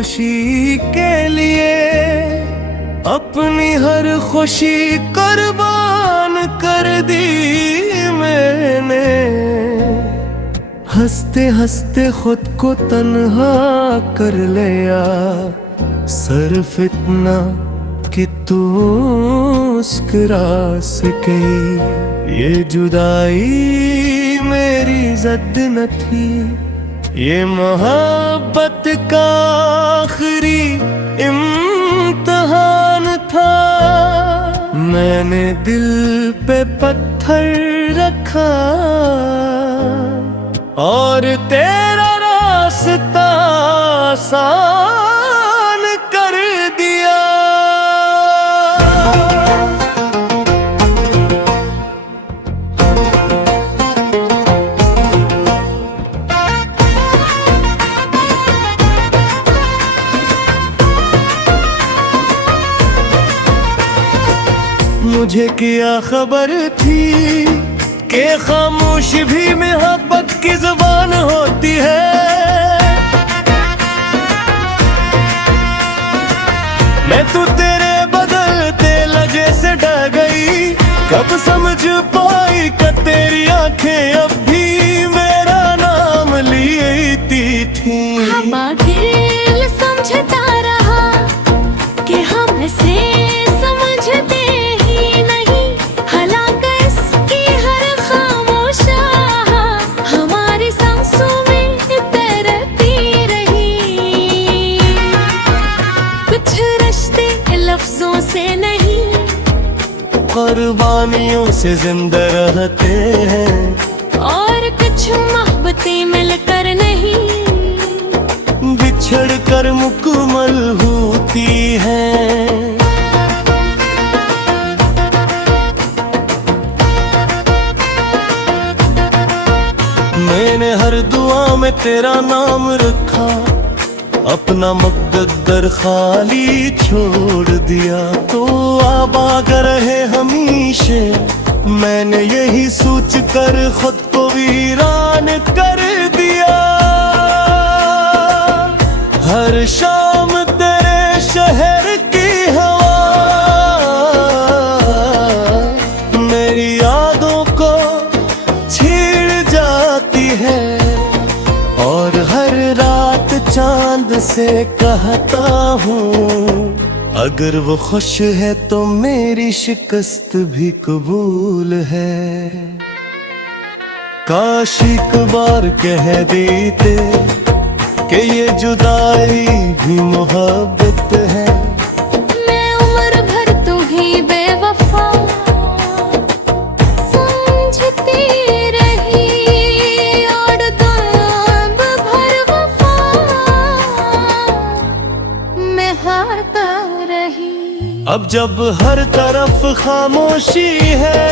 खुशी के लिए अपनी हर खुशी कुर्बान कर दी मैंने। हंसते हंसते खुद को तन्हा कर लिया, सिर्फ इतना कि तू मुस्कुरा सके। ये जुदाई मेरी जिद न थी, ये मोहब्बत का आखिरी इम्तिहान था। मैंने दिल पे पत्थर रखा और तेरा रास्ता आसान कर दिया। मुझे क्या खबर थी कि खामोशी भी मोहब्बत की जुबान होती है। मैं तो तेरे बदलते लहजे से डर गई, कब समझ पाई कि तेरी आंखें अब भी मेरा नाम लेती थी। दिल समझता रहा कि हम ऐसे समझते ही नहीं, हालांकि इसकी हर खामोशा हमारी सांसों में तैरती रही। कुछ रिश्ते लफ्जों से नहीं, कुर्बानियों से जिंदा रहते हैं, और कुछ मोहब्बतें मिलकर नहीं, बिछड़ कर मुकम्मल होती हैं। मैंने हर दुआ में तेरा नाम रखा, अपना मुकद्दर खाली छोड़ दिया। तो आबाद रहे हमेशा, मैंने यही सोच कर खुद को वीरान कर दिया। हर शाम तेरे शहर की हवा मेरी यादों को छीड़ जाती है, और हर रात चांद से कहता हूँ अगर वो खुश है तो मेरी शिकस्त भी कबूल है। काश एक बार कह देते कि ये जुदाई भी मोहब्बत है। मैं उम्र भर तुम्हें बेवफा समझती रही, और दम भर वफा मैं हारता रही। अब जब हर तरफ खामोशी है,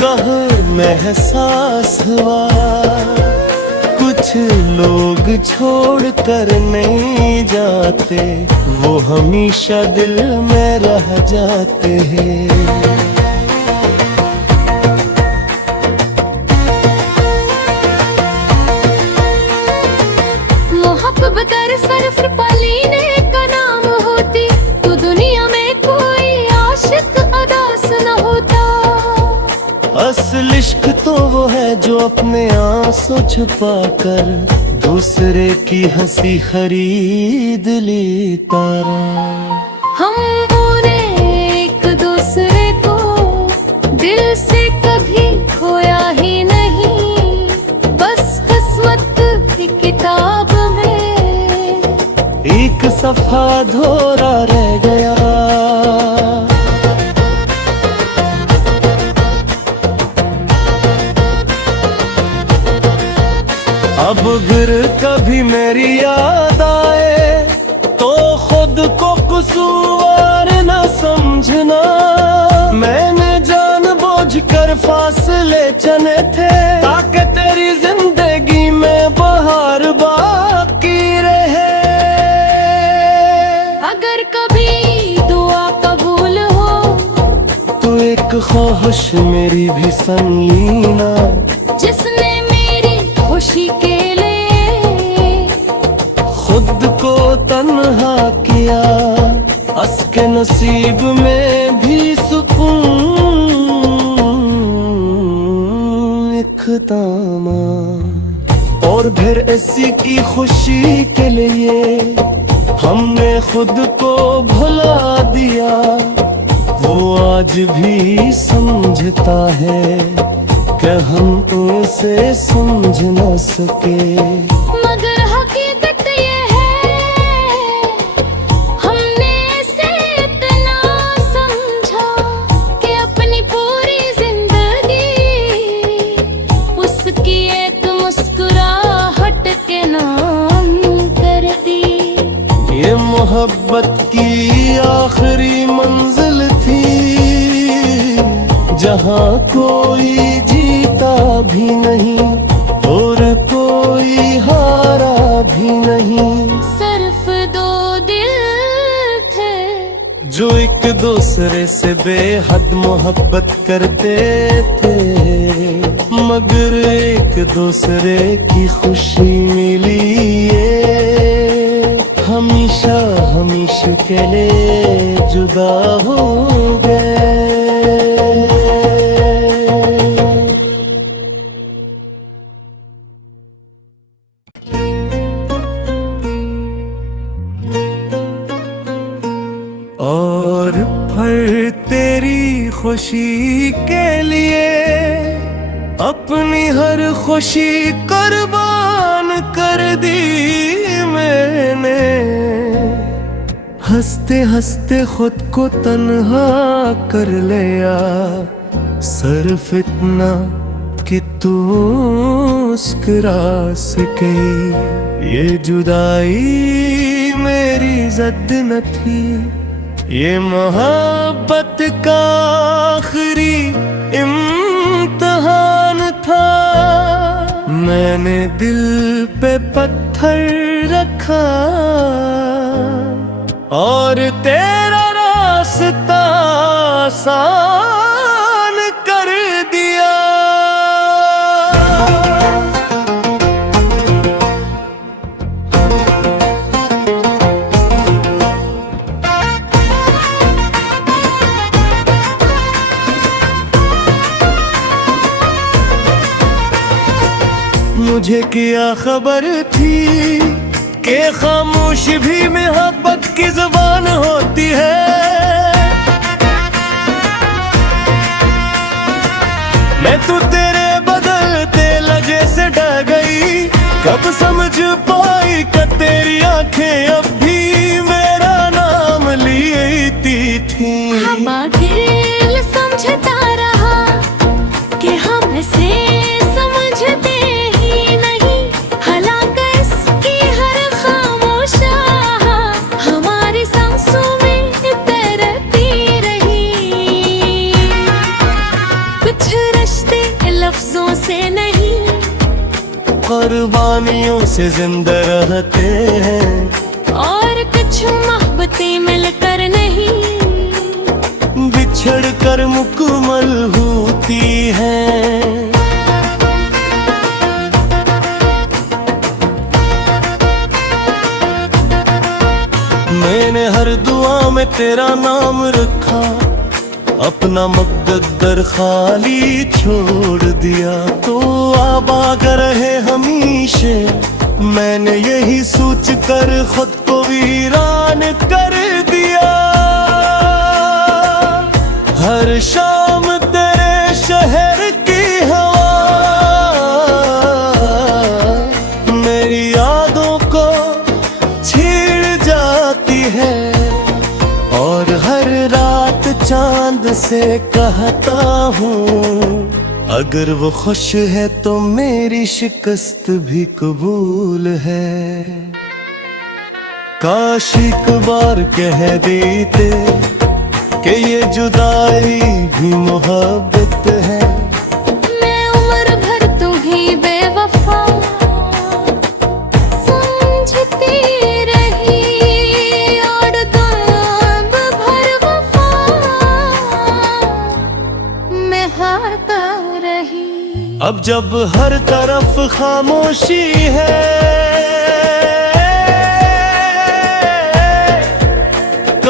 कहाँ एहसास हुआ कुछ लोग छोड़ कर नहीं जाते, वो हमेशा दिल में रह जाते हैं। मोहब्बत सिर्फ पलीने का नाम होती, तो दुनिया में कोई आशिक अदास न होता। असल इश्क तो वो है जो अपने आंसू छुपा कर दूसरे की हंसी खरीद लेता। हमने एक दूसरे को दिल से कभी खोया ही नहीं, बस किस्मत की किताब में एक सफा अधूरा रह गया। अब अगर कभी मेरी याद आए तो खुद को कसूरवार न समझना। मैंने जानबूझकर फासले चने थे ताकि तेरी जिंदगी में बहार बाकी रहे। अगर कभी दुआ कबूल हो तो एक ख्वाहिश मेरी भी सुन लीना, जिसने मेरी खुशी तन्हा किया, हंस के नसीब में भी सुकून इख्तामा। और फिर इसी की खुशी के लिए हमने खुद को भुला दिया। वो आज भी समझता है कि हम उसे समझ न सके। मगर हकीकत ये है हमने इसे इतना समझा कि अपनी पूरी जिंदगी उसकी एक मुस्कुराहट के नाम कर दी। ये मोहब्बत की आखिरी मंजिल थी, जहाँ कोई जीता भी नहीं और कोई हारा भी नहीं। सिर्फ दो दिल थे जो एक दूसरे से बेहद मोहब्बत करते थे, मगर एक दूसरे की खुशी मिली ये हमेशा हमेशा के लिए जुदा हो गए। और फिर तेरी खुशी के लिए अपनी हर खुशी कुर्बान कर दी मैंने। हंसते हंसते खुद को तन्हा कर लिया, सिर्फ इतना कि तू मुस्कुरा सके। ये जुदाई मेरी जिद न थी, ये मोहब्बत का आखिरी इम्तिहान था। मैंने दिल पे पत्थर रखा और तेरा रास्ता आसान कर दिया। मुझे क्या खबर थी कि खामोशी भी मोहब्बत की जुबान होती है। मैं तो तेरे बदलते लहजे से डर गई, कब समझ पाई कि तेरी आंखें अब भी मेरा नाम लेती थी। हवा दिल समझता रहा कि हम इसे समझते ही नहीं, हालांकि इसकी हर खामोशा हमारी सांसों में तैरती रही। कुछ रिश्ते लफ्जों से नहीं, कुर्बानियों से जिंदा रहते हैं। और कुछ मोहब्बतें मिलकर नहीं, बिछड़ कर मुकम्मल होती हैं। मैंने हर दुआ में तेरा नाम रखा, अपना मुकद्दर खाली छोड़ दिया। तो आबाद रहे हमेशा, मैंने यही सोच कर खुद को वीरान कर दिया। हर शाम तेरे शहर की हवा मेरी यादों को छीड़ जाती है, और हर रात चांद से कहता हूँ अगर वो खुश है तो मेरी शिकस्त भी कबूल है। काश एक बार कह देते कि ये जुदाई भी मोहब्बत है। मैं उम्र भर तुम्हीं बेवफा समझती रही, और दम भर वफा मैं हारता रही। अब जब हर तरफ खामोशी है,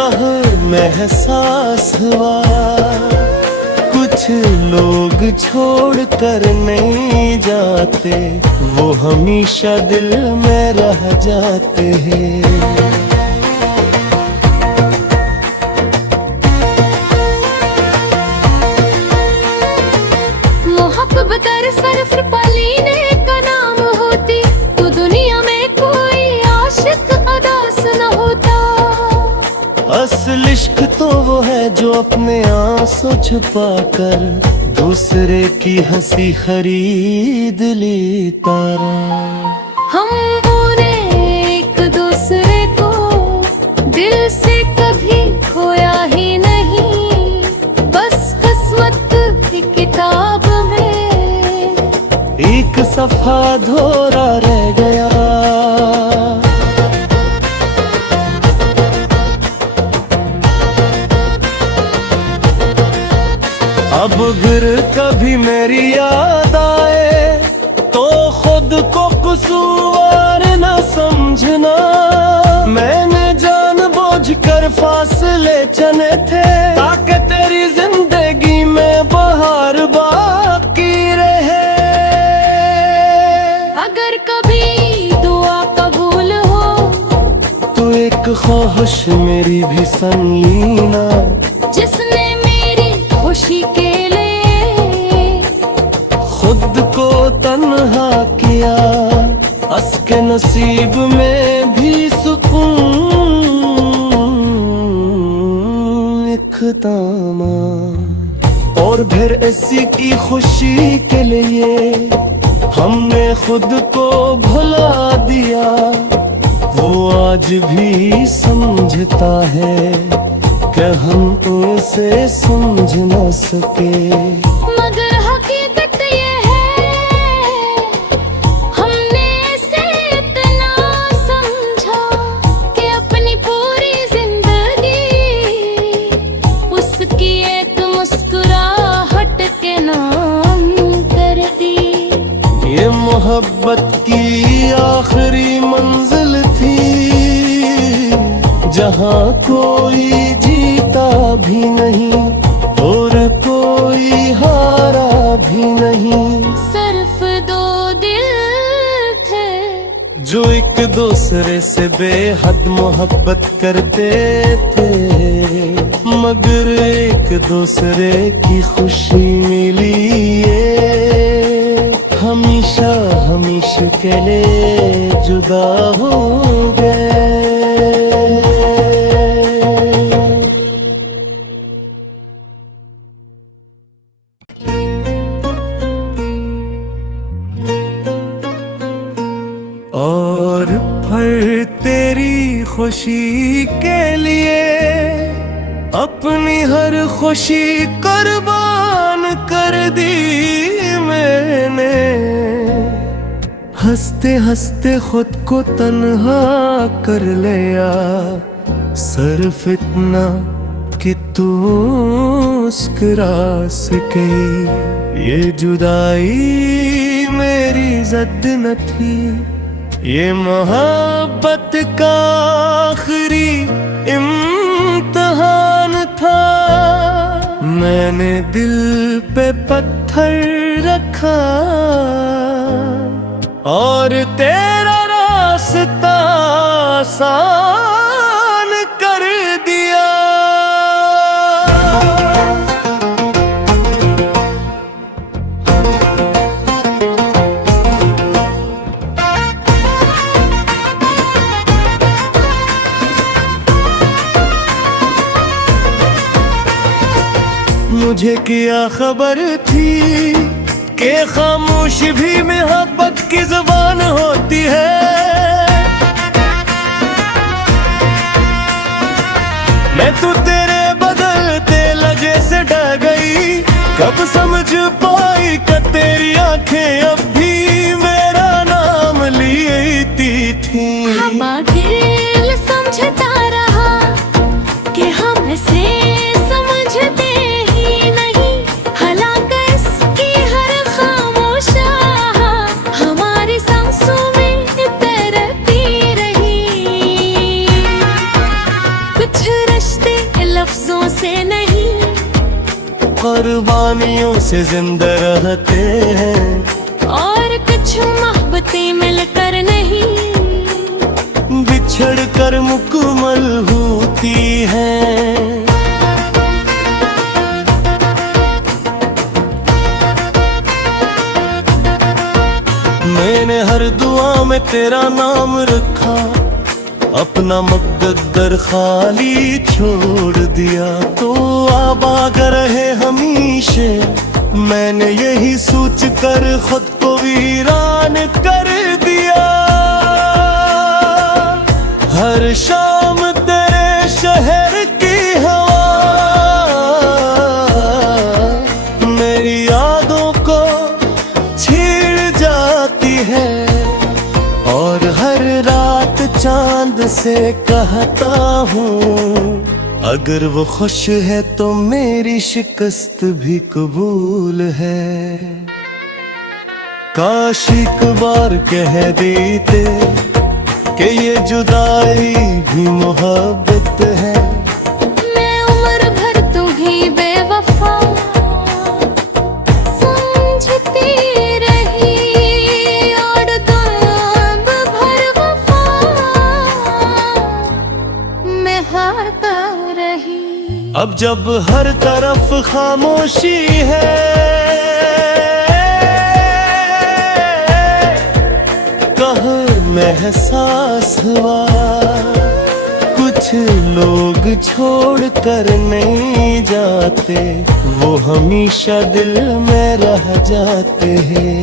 गह एहसास हुआ, कुछ लोग छोड़ कर नहीं जाते, वो हमेशा दिल में रह जाते हैं। मोहब्बत सिर्फ पलीने का नाम होती, तो दुनिया में कोई आशिक अदास न होता। असल इश्क तो वो है जो अपने आंसू छुपा कर दूसरे की हंसी खरीद लेता रहा। हम बोले एक दूसरे को दिल से कभी खोया ही नहीं, बस किस्मत की किताब में एक सफा धोरा रह गया। अब फिर कभी मेरी याद आए तो खुद को कसूर न समझना, मैंने जानबूझकर फासले चुने थे ताकि तेरी जिंदगी में बहार बाकी रहे। अगर कभी दुआ कबूल हो तो एक ख्वाहिश मेरी भी सुन लीना, जिसने मेरी खुशी के खुद को तन्हा किया, उसके नसीब में भी सुकून इख्तामा। और फिर इसी की खुशी के लिए हमने खुद को भुला दिया, वो आज भी समझता है कि हम उसे समझ न सके। मगर हकीकत ये है हमने इसे इतना समझा कि अपनी पूरी जिंदगी उसकी एक मुस्कुराहट के नाम कर दी। ये मोहब्बत की आखिरी मंजिल थी, जहाँ कोई जीता भी नहीं और कोई हारा भी नहीं। सिर्फ दो दिल थे जो एक दूसरे से बेहद मोहब्बत करते थे, मगर एक दूसरे की खुशी मिली ये हमेशा हमेशा के लिए जुदा हो गए। और फिर तेरी खुशी के लिए अपनी हर खुशी कुर्बान कर दी मैंने, हंसते हंसते खुद को तन्हा कर लिया, सिर्फ इतना कि तू मुस्कुरा सके। ये जुदाई मेरी जिद न थी, ये मोहब्बत का आखिरी इम्तिहान था। मैंने दिल पे पत्थर रखा और तेरा रास्ता आसान कर दिया। मुझे क्या खबर थी कि खामोशी भी मोहब्बत की जुबान होती है। मैं तो तेरे बदलते लहजे से डर गई, कब समझ पाई कि तेरी आंखें अब भी मेरा नाम लेती थी। हम दिल समझता रहा कि हम से समझते ही नहीं, हालांकि इसकी हर खामोशा हमारी सांसों में तैरती रही। कुछ रिश्ते लफ्जों से नहीं, कुर्बानियों से जिंदा रहते हैं। और कुछ मोहब्बतें मिलकर नहीं, बिछड़ कर मुकम्मल होती हैं। मैंने हर दुआ में तेरा नाम रखा, अपना मुक़द्दर खाली छोड़ दिया तो आबाद रहे हमीशे। मैंने यही सोच कर खुद को वीरान कर दिया। हर शाम तेरे शहर की हवा मेरी यादों को छीड़ जाती है, और हर रात चांद से कहता हूँ अगर वो खुश है तो मेरी शिकस्त भी कबूल है। काश एक बार कह देते कि ये जुदाई भी मोहब्बत है। मैं उम्र भर तुम्हें बेवफा समझती रही, और दम भर वफा मैं हारता रही। अब जब हर तरफ खामोशी है, कहाँ एहसास हुआ कुछ लोग छोड़ कर नहीं जाते, वो हमेशा दिल में रह जाते हैं।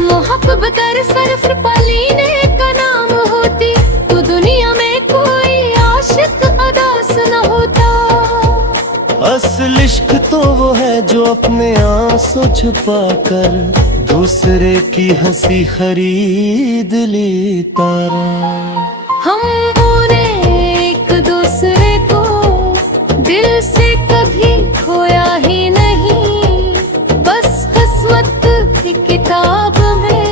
मोहब्बत अगर सिर्फ पलीने का नाम होती तो दुनिया में कोई आशिक अदास न होता। असल इश्क तो वो है जो अपने आंसू छुपा कर दूसरे की हंसी खरीद लेता। हमने एक दूसरे को दिल से कभी खोया ही नहीं, बस किस्मत की किताब में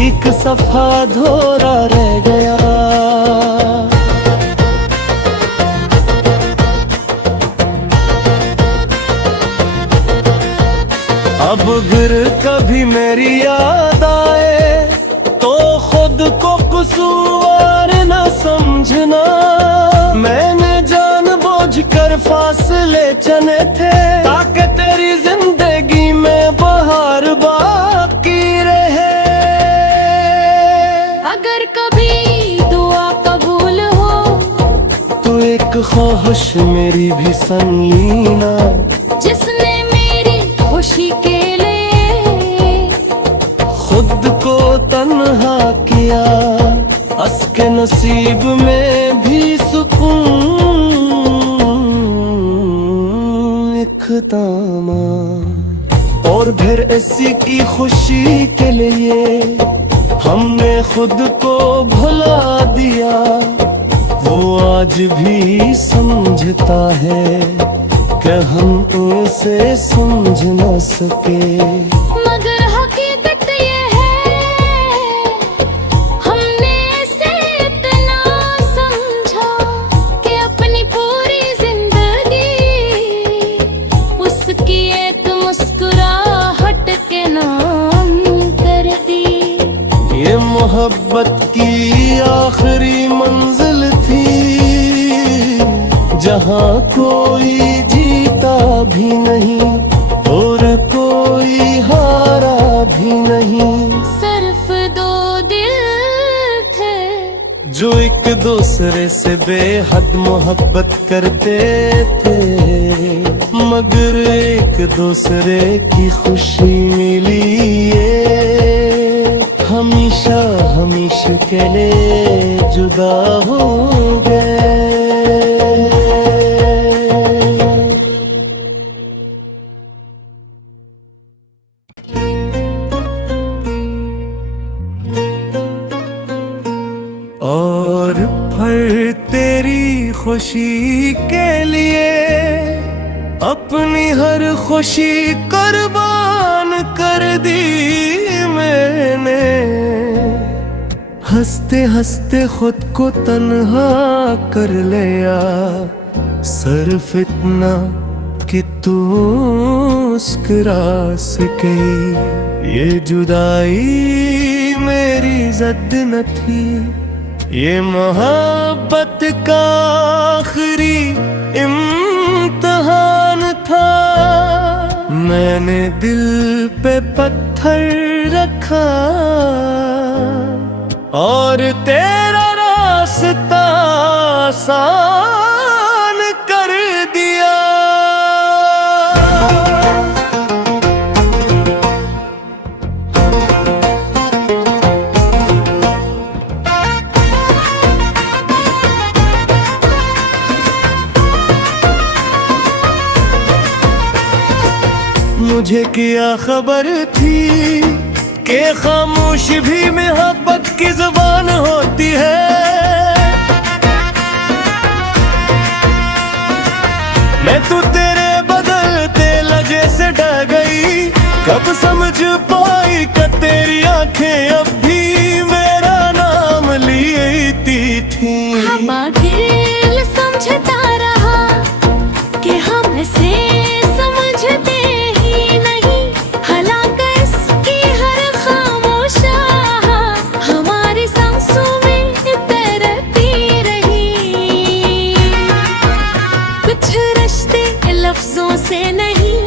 एक सफा धोरा रह गया। अब अगर कभी मेरी याद आए तो खुद को कसूर न समझना। मैंने जानबूझ कर फासले चुने थे ताकि तेरी जिंदगी में बहार बाकी रहे। अगर कभी दुआ कबूल हो तो एक ख्वाहिश मेरी भी सुन लीना, जिसने मेरी खुशी के लिए खुद को तन्हा किया। अस्के नसीब में भी सुकून एक तामा, और फिर इसी की खुशी के लिए हमने खुद को भुला दिया। वो आज भी समझता है कि हम उसे समझ न सके। मगर हकीकत ये है हमने इसे इतना समझा कि अपनी पूरी जिंदगी उसकी एक मुस्कुराहट के नाम कर दी। ये मोहब्बत की आखिरी मंजिल थी जहाँ कोई जीता भी नहीं और कोई हारा भी नहीं। सिर्फ दो दिल थे जो एक दूसरे से बेहद मोहब्बत करते थे, मगर एक दूसरे की खुशी मिली ये हमेशा हमेशा के लिए जुदा हो गए। और फिर तेरी खुशी के लिए अपनी हर खुशी कुर्बान कर दी मैं। हंसते हंसते खुद को तन्हा कर लिया, सिर्फ इतना कि तू मुस्कुरा सके। ये जुदाई मेरी जिद न थी, ये मोहब्बत का आखिरी इम्तिहान था। मैंने दिल पे पत्थर रखा और तेरा रास्ता आसान कर दिया। मुझे क्या खबर थी कि खामोश भी मोहब्बत की जुबान होती है। मैं तो तेरे बदलते लहजे से डर गई, कब समझ पाई कि तेरी आंखें अब भी मेरा नाम लेती थी। हवा दिल समझता रहा कि हम से समझते ही नहीं, हालांकि इसकी हर खामोशा हमारी सांसों में तैरती रही। कुछ रिश्ते लफ्जों से नहीं,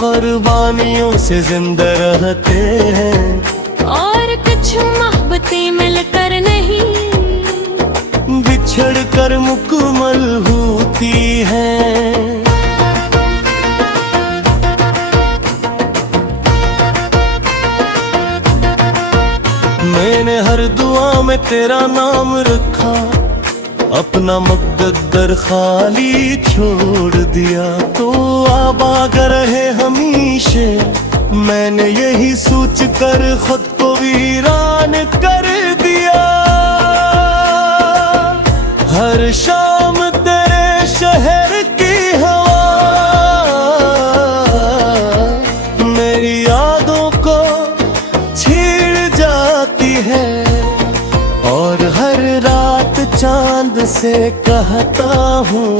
कुर्बानियों से जिंदा रहते हैं, और कुछ मोहब्बतें मिलकर नहीं, बिछड़ कर मुकम्मल होती हैं। मैंने हर दुआ में तेरा नाम रखा, अपना मुकद्दर खाली छोड़ दिया। तो आबाद रहे हमेशा, मैंने यही सोच कर खुद को वीरान कर दिया। हर शाम तेरे शहर की हवा मेरी यादों को छीड़ जाती है, और हर रात चांद से कहता हूँ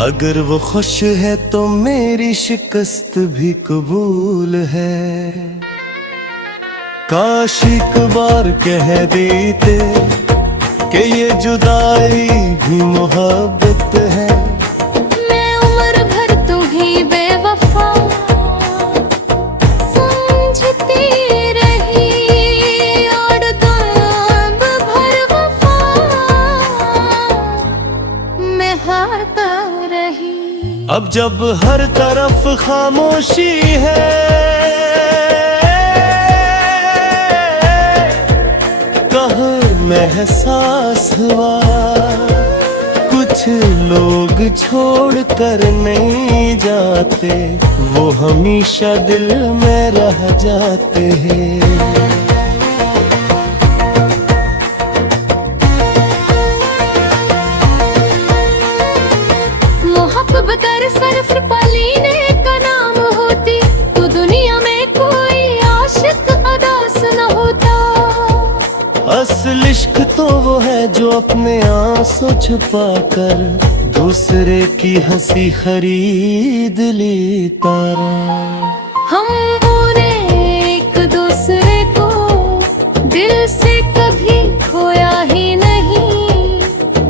अगर वो खुश है तो मेरी शिकस्त भी कबूल है। काश एक बार कह देते कि ये जुदाई भी मोहब्बत है। मैं उम्र भर तुम्हें बेवफा समझती रही, और दम भर वफा मैं हारता रही। अब जब हर तरफ खामोशी है, कहाँ एहसास हुआ कुछ लोग छोड़ कर नहीं जाते, वो हमेशा दिल में रह जाते हैं। मोहब्बत सिर्फ पलीने का नाम होती, तो दुनिया में कोई आशिक अदास न होता। असल इश्क तो वो है जो अपने आंसू छुपा कर दूसरे की हंसी खरीद लेता। हमने एक दूसरे को दिल से कभी खोया ही नहीं,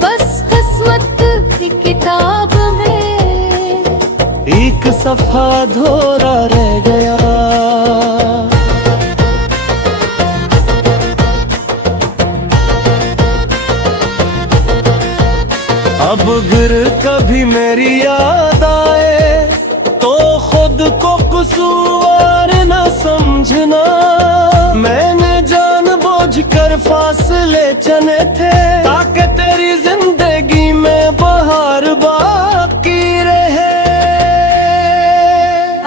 बस किस्मत की किताब में एक सफा धोरा रह गया। अब अगर कभी मेरी याद आए तो खुद को कसूर न समझना, मैंने जानबूझकर फासले चने थे ताकि तेरी जिंदगी में बहार बाकी रहे।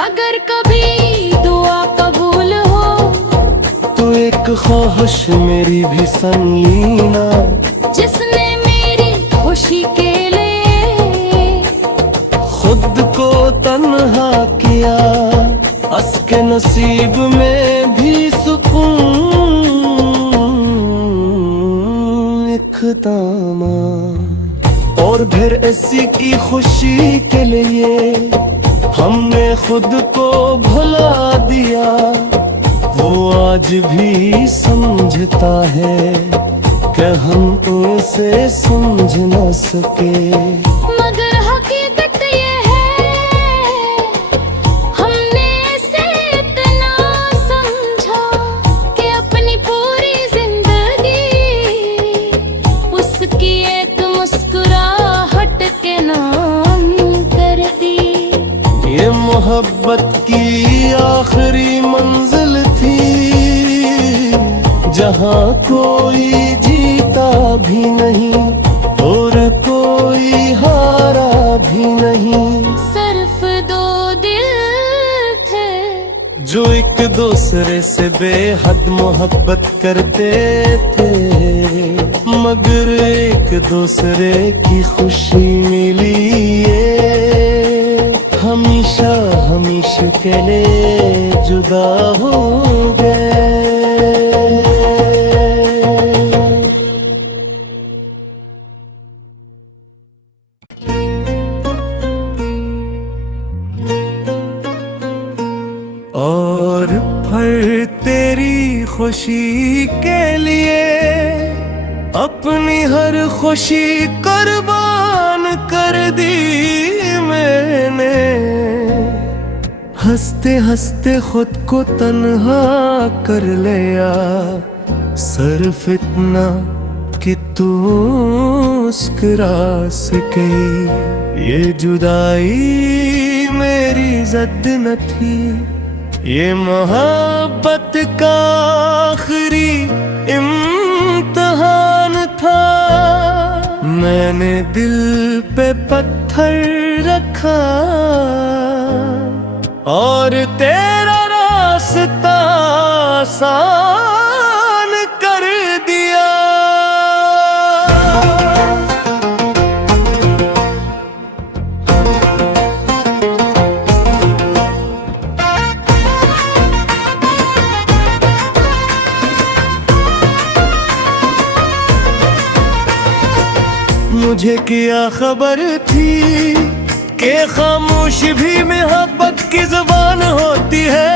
अगर कभी दुआ कबूल हो तो एक ख्वाहिश मेरी भी सुन लेना, जिसने मेरी खुशी के लिए खुद को तन्हा किया, उसके नसीब में भी सुकून किसी की खुशी के लिए हमने खुद को भुला दिया। वो आज भी समझता है कि हम उसे समझ न सके। मगर हकीकत ये है हमने इसे इतना समझा कि अपनी पूरी जिंदगी उसकी एक मुस्कुराहट के नाम कर दी। ये मोहब्बत की आखिरी मंजिल थी जहाँ कोई जीता भी नहीं और कोई हारा भी नहीं। सिर्फ दो दिल थे जो एक दूसरे से बेहद मोहब्बत करते थे, मगर एक दूसरे की खुशी मिली ये हमेशा हमेशा के लिए जुदा हो गए। और फिर तेरी खुशी के लिए अपनी हर खुशी कुर्बान कर दी मैंने। हंसते हंसते खुद को तन्हा कर लिया, सिर्फ इतना कि तू मुस्कुरा सके। ये जुदाई मेरी जिद न थी, ये मोहब्बत का आखिरी इम्तिहान था। मैंने दिल पे पत्थर रखा और तेरा रास्ता आसान कर दिया। मुझे क्या खबर थी कि खामोशी भी मोहब्बत की जुबान होती है।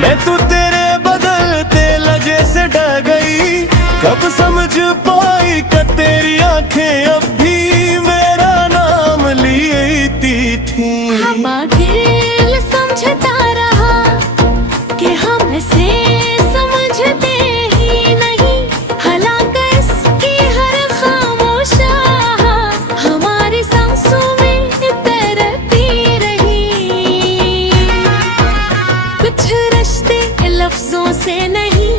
मैं तो तेरे बदलते लहजे से डर गई, कब समझ पाई कि तेरी आंखें अब भी मेरा नाम लेती थी। हम दिल समझता रहा कि हम इसे समझते ही नहीं, हालांकि इसकी हर खामोशा हमारी सांसों में तैरती रही। कुछ रिश्ते लफ्जों से नहीं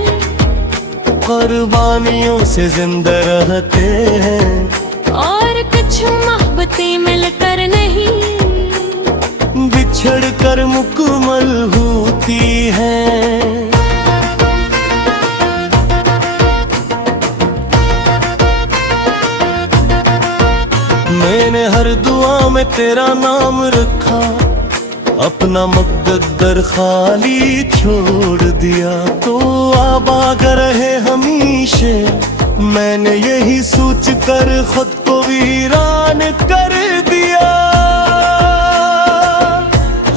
कुर्बानियों से जिंदा रहते हैं, और कुछ मोहब्बतें मिलकर नहीं बिछड़ कर मुकम्मल होती हैं। मैंने हर दुआ में तेरा नाम रखा, अपना मुकद्दर खाली छोड़ दिया। तो आबाद रहे हमेशा, मैंने यही सोच कर खुद को वीरान कर दिया।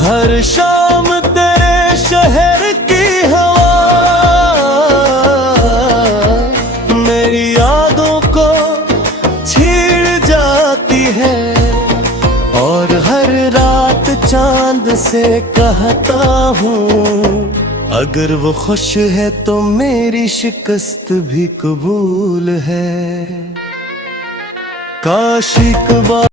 हर शाम तेरे शहर की हवा मेरी यादों को छीड़ जाती है, और हर रात चांद से कहता हूँ अगर वो खुश है तो मेरी शिकस्त भी कबूल है। काश एक बार